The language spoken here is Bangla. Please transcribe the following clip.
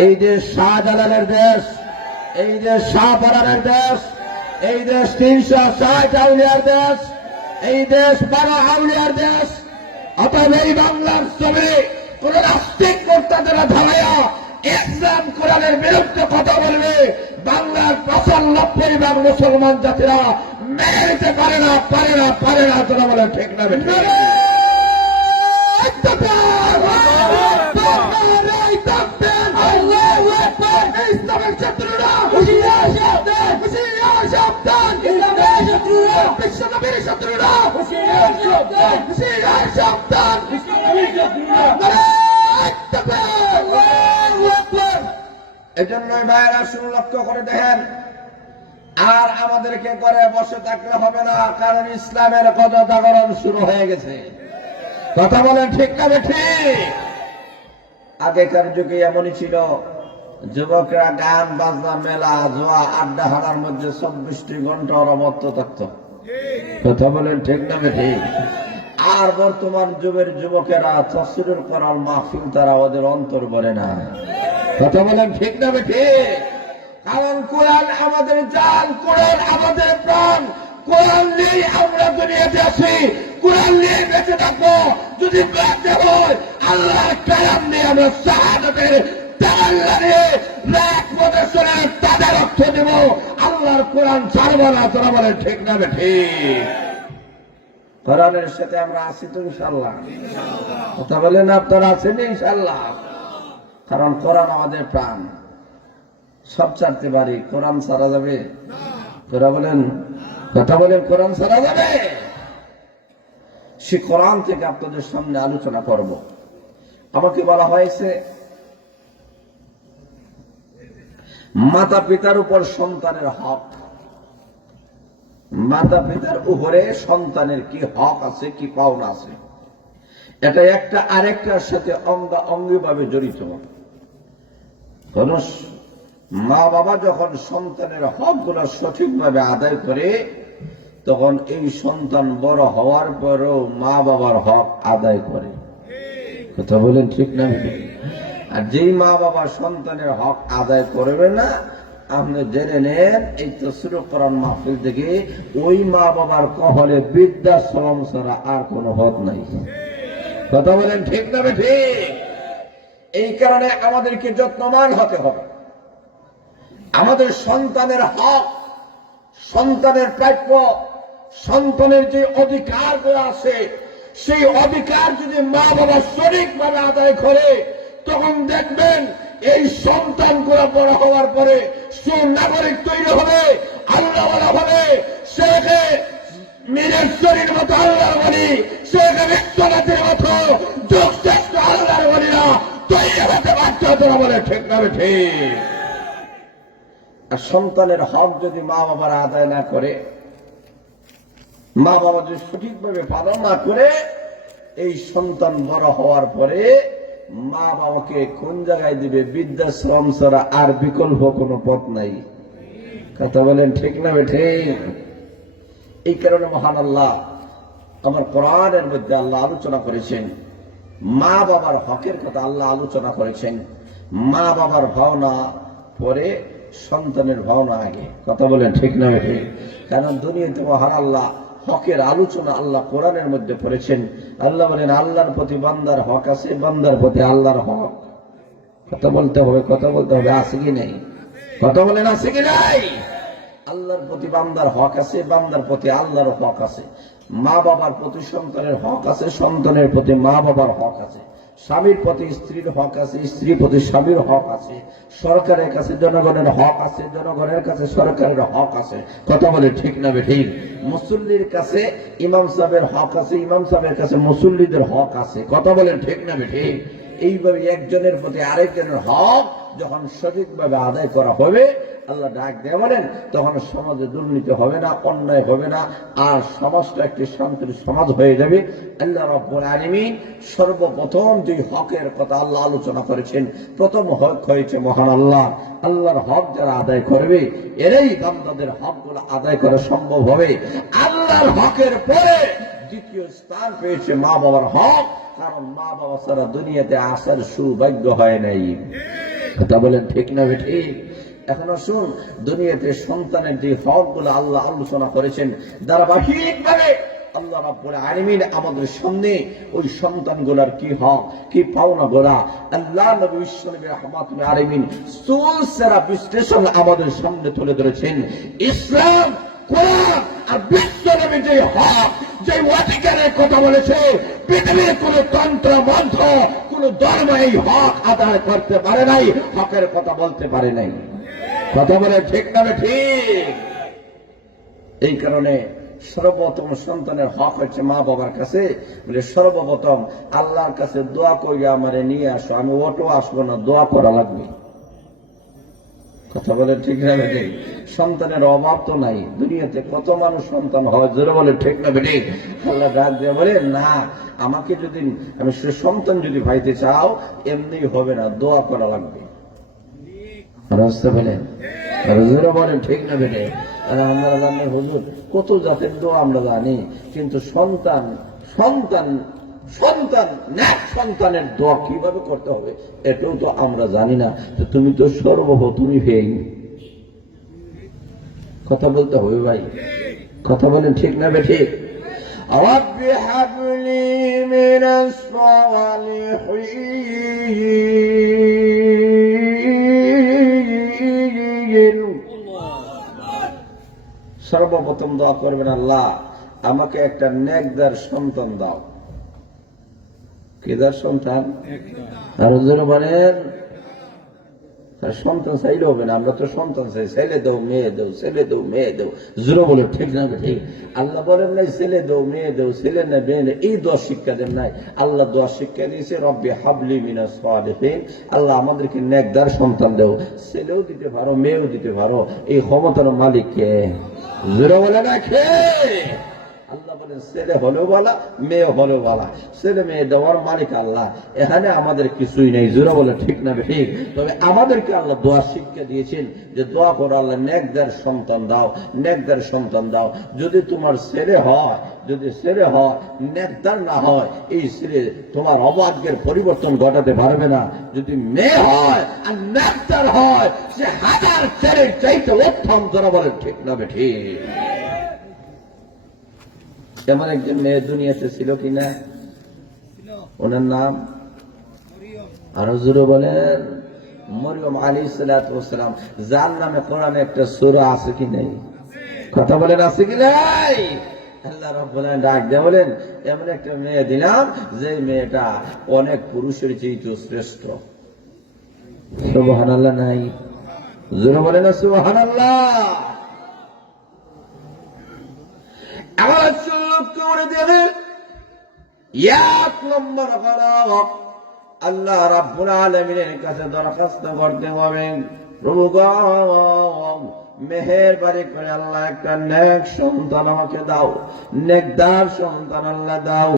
এই দেশ শাহজালালের দেশ, এই দেশ শাহপরানের দেশ, এই দেশ 360 আউলিয়ার দেশ, এই দেশ 12 আউলিয়ার দেশ। অতএব এই বাংলার ছবি কোন রাষ্ট্রিক কর্তাদেরা ধারাইয়া ইসলাম কোরআনের বিরুদ্ধে কথা বলবে বাংলার 95% মুসলমান জাতিরা মেনে নিতে পারে না, পারে না, পারে না। তোরা বলেন ঠিক না? ইসলামের শত্রুরা হুঁশিয়ার সাবধান, হুঁশিয়ার সাবধান। ইসলামের শত্রুরা, বিশ্বনবীর শত্রুরা হুঁশিয়ার সাবধান, হুঁশিয়ার সাবধান। ইসলামের শত্রুরা এজন্যই ভাইয়েরা শুরু লক্ষ্য করে দেখেন, আর আমাদেরকে করে বসে থাকলে হবে না, কারণ ইসলামের গদজাগরণ শুরু হয়ে গেছে। কথা বলেন ঠিক না? ঠিক। আগেকার যুগে এমনই ছিল, যুবকরা গান বাজনা মেলা জোয়া আড্ডা হানার মধ্যে 24 ঘন্টা ওরা মত্ত থাকত। কথা বলেন ঠিক না? ঠিক। আর বর্তমান যুগের যুবকেরা তফসিরুল কোরআন মাহফিল তারা ওদের অন্তর করে না। কথা বলেন ঠিক না? ঠিক। কারণ কোরআন আমাদের জান, কোরআন আমাদের প্রাণ। কোরআন নিয়ে আমরা দুনিয়াতে আছি, কোরআন নিয়ে বেঁচে থাকবো। যদি বেঁচে হয় আল্লাহ কালাম নিয়ে আমরা শাহাদাতের তাদের অর্থ দেব, আল্লাহর কোরআন ছাড়বো না। তোরা বলেন ঠিক না? ঠিক। কোরআনের সাথে আমরা আছি তো ইনশাল্লাহ? কথা বলেন আপনারা আছেন ইনশাল্লাহ? কারণ কোরআন আমাদের প্রাণ। সব ছাড়তে পারি, কোরআন ছাড়া যাবে? তোরা বলেন, কথা বলেন, কোরআন ছাড়া যাবে? সে কোরআন থেকে আপনাদের সামনে আলোচনা করব। আমাকে বলা হয়েছে মাতা পিতার উপর সন্তানের হক। মাতা পিতার উপরে সন্তানের কি হক আছে, কি পাওনা আছে, এটা একটা আরেকটার সাথে অঙ্গাঙ্গি ভাবে জড়িত। মা বাবা যখন সন্তানের হক গুলো সঠিকভাবে আদায় করে, তখন এই সন্তান বড় হওয়ার পরেও মা বাবার হক আদায় করে। কথা বলেন ঠিক না? আর যেই মা বাবা সন্তানের হক আদায় করবে না, আপনি জেনে নেন এই তফসির কোরআন মাহফিল থেকে ওই মা বাবার কহলে বৃদ্ধাশ্রম ছাড়া আর কোন হক নাই। কথা বলেন ঠিক না? ঠিক। এই কারণে আমাদেরকে যত্নবান হতে হবে। আমাদের সন্তানের হক, সন্তানের প্রাপ্য, সন্তানের যে অধিকারগুলো আছে, সেই অধিকার যদি মা বাবা সঠিকভাবে আদায় করে, তখন দেখবেন এই সন্তানগুলো বড় হওয়ার পরে সুনাগরিক তৈরি হবে, আল্লাহ হবে। সেখানে মীরের শরীর মতো আল্লাহর বলি, সেখানে বিশ্বনাথের মতো যুগশ্রেষ্ঠ আল্লাহর বলিরা তৈরি হতে পারত। তোরা বলে ঠিক না? ঠিক। আর সন্তানের হক যদি মা বাবার আদায় না করে, মা বাবা যদি সঠিকভাবে পালন না করে, এই সন্তান বড় হওয়ার পরে মা বাবাকে কোন জায়গায় দিবে? বৃদ্ধাশ্রম ছাড়া আর বিকল্প কোনো পথ নাই। কথা বলেন ঠিক না? ঠিক। এই কারণে মহান আল্লাহ আমার কোরআনের মধ্যে আল্লাহ আলোচনা করেছেন, মা বাবার হকের কথা আল্লাহ আলোচনা করেছেন। মা বাবার ভাবনা পরে, সন্তানের ভাবনা আগে। কথা বলেন ঠিক না? ঠিক। কারণ দুনিয়াতে মহান আল্লাহ হকের আলোচনা আল্লাহ কোরআনের মধ্যে করেছেন। আল্লাহ বলেন আল্লাহর প্রতি বান্দার হক আছে, বান্দার প্রতি আল্লাহর হক। কথা বলতে হবে, কথা বলতে হবে। আছে কি নেই? কথা বলেন আছে কি নাই? আল্লাহর প্রতি বান্দার হক আছে, বান্দার প্রতি আল্লাহর হক আছে। মা বাবার প্রতি সন্তানের হক আছে, সন্তানের প্রতি মা বাবার হক আছে। স্বামীর প্রতি স্ত্রীর হক আছে, স্ত্রীর প্রতি স্বামীর হক আছে। সরকারের কাছে জনগণের হক আছে, জনগণের কাছে সরকারের হক আছে। কথা বলে ঠিক না? ঠিক। মুসল্লির কাছে ইমাম সাহেবের হক আছে, ইমাম সাহেবের কাছে মুসল্লিদের হক আছে। কথা বলেন ঠিক না? ঠিক। এইভাবে একজনের প্রতি আরেকজনের হক যখন সঠিকভাবে আদায় করা হবে, আল্লাহ ডাক দেয়া বলেন, তখন সমাজে দুর্নীতি হবে না, অন্যায় হবে না, আর সমাজটা একটি শান্তির সমাজ হয়ে যাবে। আল্লাহ রাব্বুল আলামিন সর্বপ্রথম যে হকের কথা আল্লাহ আলোচনা করেছেন, প্রথম হক হয়েছে মহান আল্লাহ। আল্লাহর হক যারা আদায় করবে, এরাই বান্দাদের হকগুলো আদায় করা সম্ভব হবে। আল্লাহর হকের পরে দ্বিতীয় স্থান পেয়েছে মা বাবার হক, কারণ মা বাবা ছাড়া দুনিয়াতে আসার সৌভাগ্য হয় নাই। কথা বলেন ঠিক না ঠিক? এখন আসুন, দুনিয়াতে সন্তানের যে হক গুলো আল্লাহ আলোচনা করেছেন ধারাবাহিকভাবে আল্লাহ রাব্বুল আলামিন আমাদের সামনে ওই সন্তানগুলোর কি হক, কি পাওনা গোলা আল্লাহ নবী বিশ্বনবী রাহমাতুল আলামিন সুলসেরা বিশ্লেষণ আমাদের সামনে তুলে ধরেছেন। ইসলাম, কোরআন আর বিশ্বনবী যে হক, যে অধিকারের কথা বলেছে, পৃথিবীর কোন তন্ত্র মন্ত্র, কোন ধর্ম এই হক আদায় করতে পারে নাই, হকের কথা বলতে পারে নাই। কথা বলে ঠিক না ঠিক? এই কারণে সর্বপ্রথম সন্তানের হক হচ্ছে মা বাবার কাছে। বলে সর্বপ্রথম আল্লাহর কাছে দোয়া করিয়া আমারে নিয়ে আসো, আমি অটো আসবো না, দোয়া করা লাগবে। কথা বলে ঠিক না বেঠিক? সন্তানের অভাব তো নাই দুনিয়াতে, কত মানুষ সন্তান হয়, জোরে বলে ঠিক না বেঠিক? আল্লাহ ডাক দিয়ে বলে না, আমাকে যদি আমি সে সন্তান যদি পাইতে চাও এমনি হবে না, দোয়া করা লাগবে। বুঝতে পেলেন? জোরে বলেন ঠিক না বেঠিক? আমরা জানি হুজুর কত জাতের দোয়া আমরা জানি, কিন্তু সন্তান সন্তান সন্তান ন্যাক সন্তানের দোয়া কিভাবে করতে হবে এটাও তো আমরা জানি না। তুমি তো সর্বহ, তুমি ভেই, কথা বলতে হবে ভাই। কথা বলেন ঠিক না বেঠিক? রব্বি হাবলি মিনাস সালিহিন। সর্বপ্রথম দোয়া করবেন, আল্লাহ আমাকে একটা নেকদার সন্তান দাও। কেদার সন্তান? আর জোরে বলেন। সন্তান চাইলে হবে না, আমরা তো সন্তান চাই, ছেলে দাও মেয়ে দাও, ছেলে দাও মেয়ে দাও। জোরে বলে ঠিক না ঠিক? আল্লাহ বলেন নাই ছেলে দাও মেয়ে দাও, ছেলে না মেয়ে নেই, এই দোয়া শিক্ষা দেন নাই। আল্লাহ দোয়া শিক্ষা দিয়েছে রব্বি হাবলি মিনাস সালিহিন, আল্লাহ আমাদেরকে নেকদার সন্তান দাও। ছেলেও দিতে পারো, মেয়েও দিতে পারো, এই ক্ষমতার মালিক কে? জোরে বলে না কে? আল্লাহ বলেন ছেলে হলেও বলা, মেয়ে হলেও বলা, ছেলে মেয়ে দেওয়ার মালিক আল্লাহ, এখানে আমাদের কিছুই নেই। জোরে বলে ঠিক না ঠিক? তবে আমাদেরকে আল্লাহ দোয়া শিক্ষা দিয়েছেন যে দোয়া করো, আল্লাহ নেকদার সন্তান দাও, নেকদার সন্তান দাও। যদি তোমার ছেলে হয়, যদি ছেলে হয় নেকদার না হয়, এই ছেলে তোমার অভাগ্যের পরিবর্তন ঘটাতে পারবে না। যদি মেয়ে হয় আর নেকদার হয়, সে হাজার ছেলের চাইতে উত্তম। জোরে বলে ঠিক না ঠিক? এমন একজন মেয়ে দুনিয়াতে ছিল কিনা? ওনার নাম আরো জোরে বলেন, মরিয়ম আলাইহিস সালাতু ওয়াস সালাম, যার নামে কোরআনে একটা সূরা আছে কি নাই? কথা বলেন আছে কি নাই? আল্লাহ রাব্বুল আলামিন ডাক দিয়ে বলেন এমন একটা মেয়ে দিলাম যে মেয়েটা অনেক পুরুষের চেয়ে শ্রেষ্ঠ। সুবহানাল্লাহ নাই? জোরে বলেন না সুবহানাল্লাহ। আবার লক্ষ্য করে দেখেন, এক নম্বর হলো আল্লাহ রাব্বুল আলামিনের কাছে দরখাস্ত করতে হবে, প্রভু গো মেহেরবানি করে আল্লাহ একটা নেক সন্তান আমাকে দাও, নেকদার সন্তান আল্লাহ দাও।